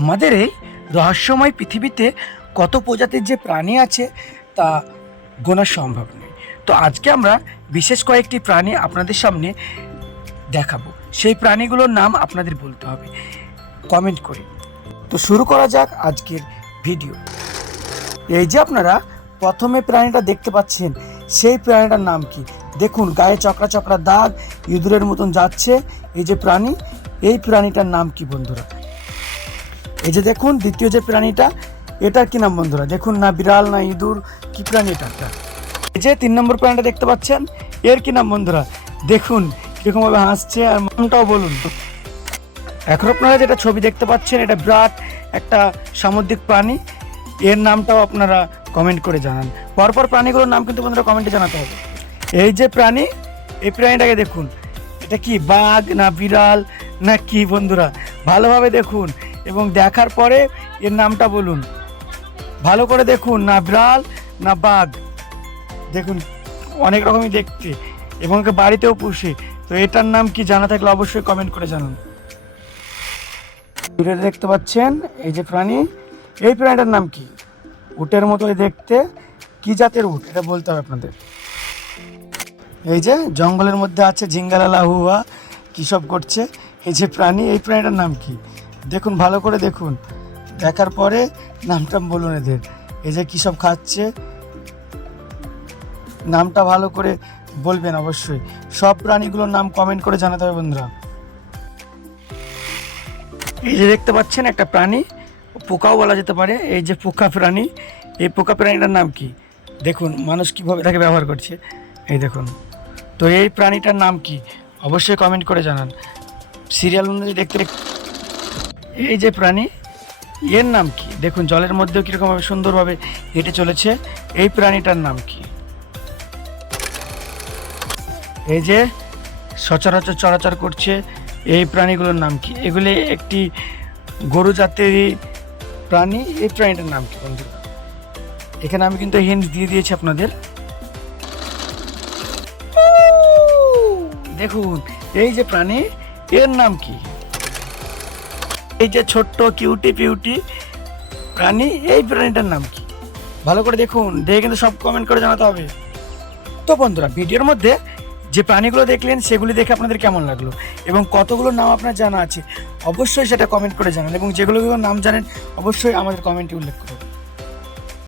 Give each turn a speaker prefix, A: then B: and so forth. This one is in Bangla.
A: আমাদের এই রহস্যময় পৃথিবীতে কত প্রজাতির যে প্রাণী আছে তা গোনা সম্ভব নয়। তো আজকে আমরা বিশেষ কয়েকটি প্রাণী আপনাদের সামনে দেখাবো। সেই প্রাণীগুলোর নাম আপনাদের বলতে হবে। কমেন্ট করে। তো শুরু করা যাক আজকের ভিডিও এই যে আপনারা প্রথমে প্রাণীটা দেখতে পাচ্ছেন, সেই প্রাণীটার নাম কি? দেখুন, গায়ে চকরা চকরা দাগ, ইঁদুরের মতন যাচ্ছে। এই যে প্রাণী, এই প্রাণীটার নাম কি বন্ধুরা? এই যে দেখুন, দ্বিতীয় যে প্রাণীটা, এটার কি নাম বন্ধুরা? দেখুন না বিড়াল, না ইঁদুর, কি প্রাণী এটা? এই যে তিন নম্বর প্রাণীটা দেখতে পাচ্ছেন, এর কি নাম বন্ধুরা? দেখুন, কীরকমভাবে হাসছে আর মনটাও বলুন। এখন আপনারা যেটা ছবি দেখতে পাচ্ছেন, এটা বিরাট একটা সামুদ্রিক প্রাণী। এর নামটাও আপনারা কমেন্ট করে জানান। পরপর প্রাণীগুলোর নাম কিন্তু বন্ধুরা কমেন্টে জানাতে হবে। এই যে প্রাণী, এই প্রাণীটাকে দেখুন, এটা কি বাঘ, না বিড়াল, না কি বন্ধুরা? ভালোভাবে দেখুন এবং দেখার পরে এর নামটা বলুন। ভালো করে দেখুন, না বিড়াল, না বাঘ। দেখুন, অনেক রকমই দেখতে এবং বাড়িতেও পুষে। তো এটার নাম কি জানা থাকলে অবশ্যই কমেন্ট করে জানান। দূরে দেখতে পাচ্ছেন এই যে প্রাণী। এই প্রাণীটার নাম কি? উটের মতোই দেখতে। কি জাতের উট? এটা বলতে হবে আপনাদের। এই যে জঙ্গলের মধ্যে আছে ঝিঙ্গালালা হুয়া কী সব করছে? এই যে প্রাণী, এই প্রাণীটার নাম কি? দেখুন, ভালো করে দেখুন। দেখার পরে নামটা বলুন এদের। এই যে কী সব খাচ্ছে? নামটা ভালো করে বলবেন অবশ্যই। সব প্রাণীগুলোর নাম কমেন্ট করে জানাতে হবে বন্ধুরা। এই যে দেখতে পাচ্ছেন একটা প্রাণী, পোকাও বলা যেতে পারে। এই যে পোকা প্রাণী, এই পোকা প্রাণীটার নাম কি? দেখুন, মানুষ কীভাবে তাকে ব্যবহার করছে। এই দেখুন। তো এই প্রাণীটার নাম কি? অবশ্যই কমেন্ট করে জানান। সিরিয়াল অনুযায়ী দেখতে এই যে প্রাণী, এর নাম কি? দেখুন, জলের মধ্যেও কীরকমভাবে সুন্দরভাবে হেঁটে চলেছে। এই প্রাণীটার নাম কি? এই যে সচরাচর চরাচর করছে, এই প্রাণীগুলোর নাম কি? এগুলি একটি গরু জাতের প্রাণী, এই প্রাণীটার নাম কি বন্ধুরা? এখানে আমি কিন্তু হিন্ট দিয়ে দিয়েছি আপনাদের। দেখুন, এই যে প্রাণী, এর নাম কি? এই যে ছোট্ট কিউটি পিউটি প্রাণী এই প্রাণীটার নাম কি? ভালো করে দেখুন, দেখে কিন্তু সব কমেন্ট করে জানাতে হবে। তো বন্ধুরা, ভিডিওর মধ্যে যে প্রাণীগুলো দেখলেন, সেগুলি দেখে আপনাদের কেমন লাগল? এবং কতগুলো নাম আপনার জানা আছে? অবশ্যই সেটা কমেন্ট করে জানান। এবং যেগুলো নাম জানেন, অবশ্যই আমাদের কমেন্টে উল্লেখ করুন।